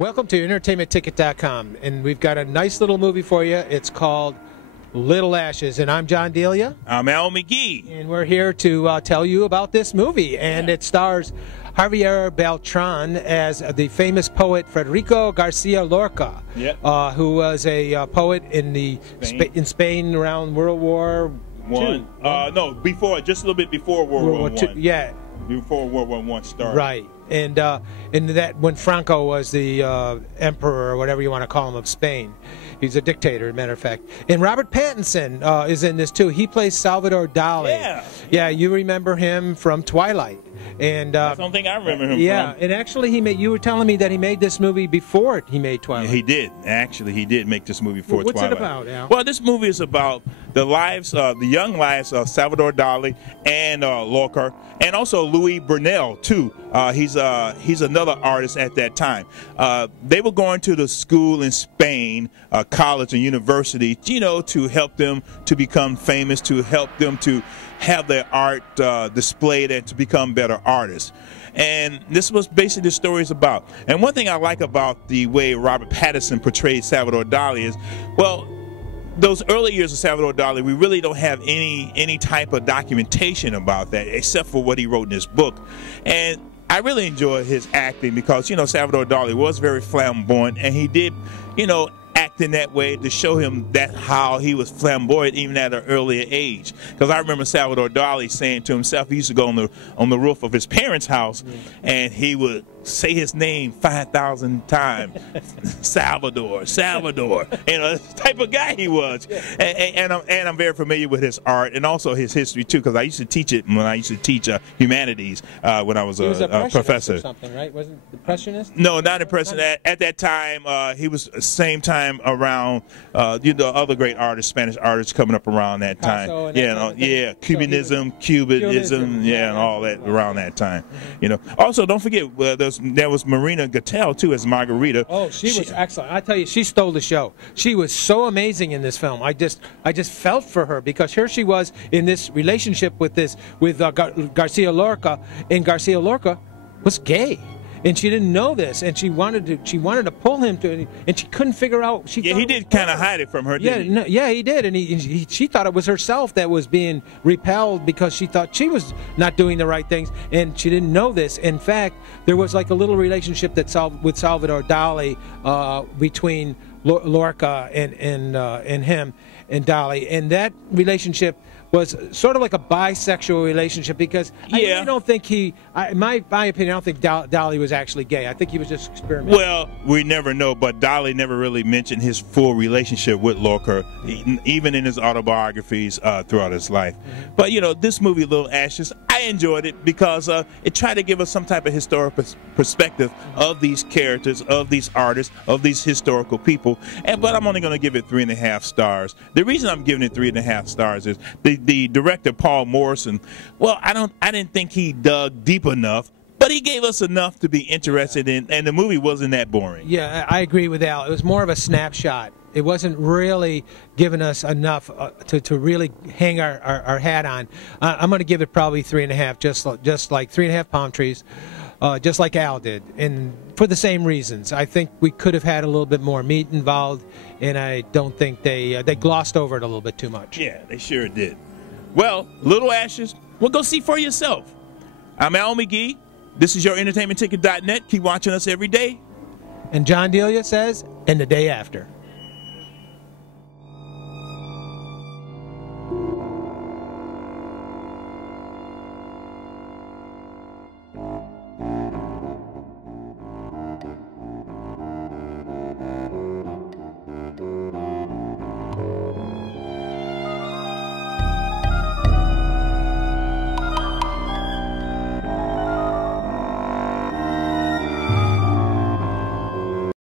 Welcome to entertainmentticket.com, and we've got a nice little movie for you. It's called Little Ashes, and I'm John Delia. I'm Al McGee. And we're here to tell you about this movie, and it stars Javier Beltran as the famous poet Federico Garcia Lorca, who was a poet in Spain around World War II. No, before, just a little bit before World War I. Yeah. Before World War I started. Right. And that when Franco was the emperor, or whatever you want to call him, of Spain. He's a dictator, as a matter of fact. And Robert Pattinson is in this too. He plays Salvador Dali. Yeah, you remember him from Twilight. And I don't think I remember him from. Yeah, and actually you were telling me that he made this movie before he made Twilight. Yeah, he did. Actually, he did make this movie before Twilight. What's it about, Al? Well, this movie is about the young lives of Salvador Dali and Lorca, and also Louis Bunel too. He's another artist at that time. They were going to the school in Spain, college and university, to help them to become famous, to help them to have their art displayed and to become better artists. And this was basically the story is about. And one thing I like about the way Robert Pattinson portrayed Salvador Dali is, well, those early years of Salvador Dali, we really don't have any type of documentation about that except for what he wrote in his book. And I really enjoy his acting because, Salvador Dali was very flamboyant, and he did, act in that way to show him that how he was flamboyant even at an earlier age. Because I remember Salvador Dali saying to himself, he used to go on the roof of his parents' house, and he would say his name 5,000 times. Salvador, Salvador. The type of guy he was. And I'm very familiar with his art and also his history too, because I used to teach it when I used to teach humanities when I was a professor. Or something, right? Wasn't impressionist? No, not impressionist. At that time, he was the same time around other great artists, Spanish artists coming up around that time. Cubanism, and all that around that time. Also, don't forget there was Marina Gattel too as Margarita. Oh, she was excellent. I tell you, she stole the show. She was so amazing in this film. I just felt for her because here she was in this relationship with Garcia Lorca, and Garcia Lorca was gay. And she didn't know this, and she wanted to pull him to, and she couldn't figure out. He did kind of hide it from her. Didn't he? Yeah, he did, and she thought it was herself that was being repelled because she thought she was not doing the right things, and she didn't know this. In fact, there was like a little relationship with Salvador Dali between Lorca and him and Dali, and that relationship was sort of like a bisexual relationship because I really don't think in my opinion, I don't think Dali was actually gay. I think he was just experimenting. Well, we never know, but Dali never really mentioned his full relationship with Lorca, even in his autobiographies throughout his life. But, this movie, Little Ashes, I enjoyed it because it tried to give us some type of historical perspective of these characters, of these artists, of these historical people. But I'm only going to give it 3.5 stars. The reason I'm giving it 3.5 stars is the director, Paul Morrison, well, I didn't think he dug deep enough, but he gave us enough to be interested in, and the movie wasn't that boring. Yeah, I agree with Al. It was more of a snapshot. It wasn't really giving us enough to really hang our hat on. I'm going to give it probably 3.5, just like 3.5 palm trees, just like Al did, and for the same reasons. I think we could have had a little bit more meat involved, and I don't think they glossed over it a little bit too much. Yeah, they sure did. Well, Little Ashes, well, go see for yourself. I'm Al McGee. This is your entertainmentticket.net. Keep watching us every day. And John Delia says, and the day after.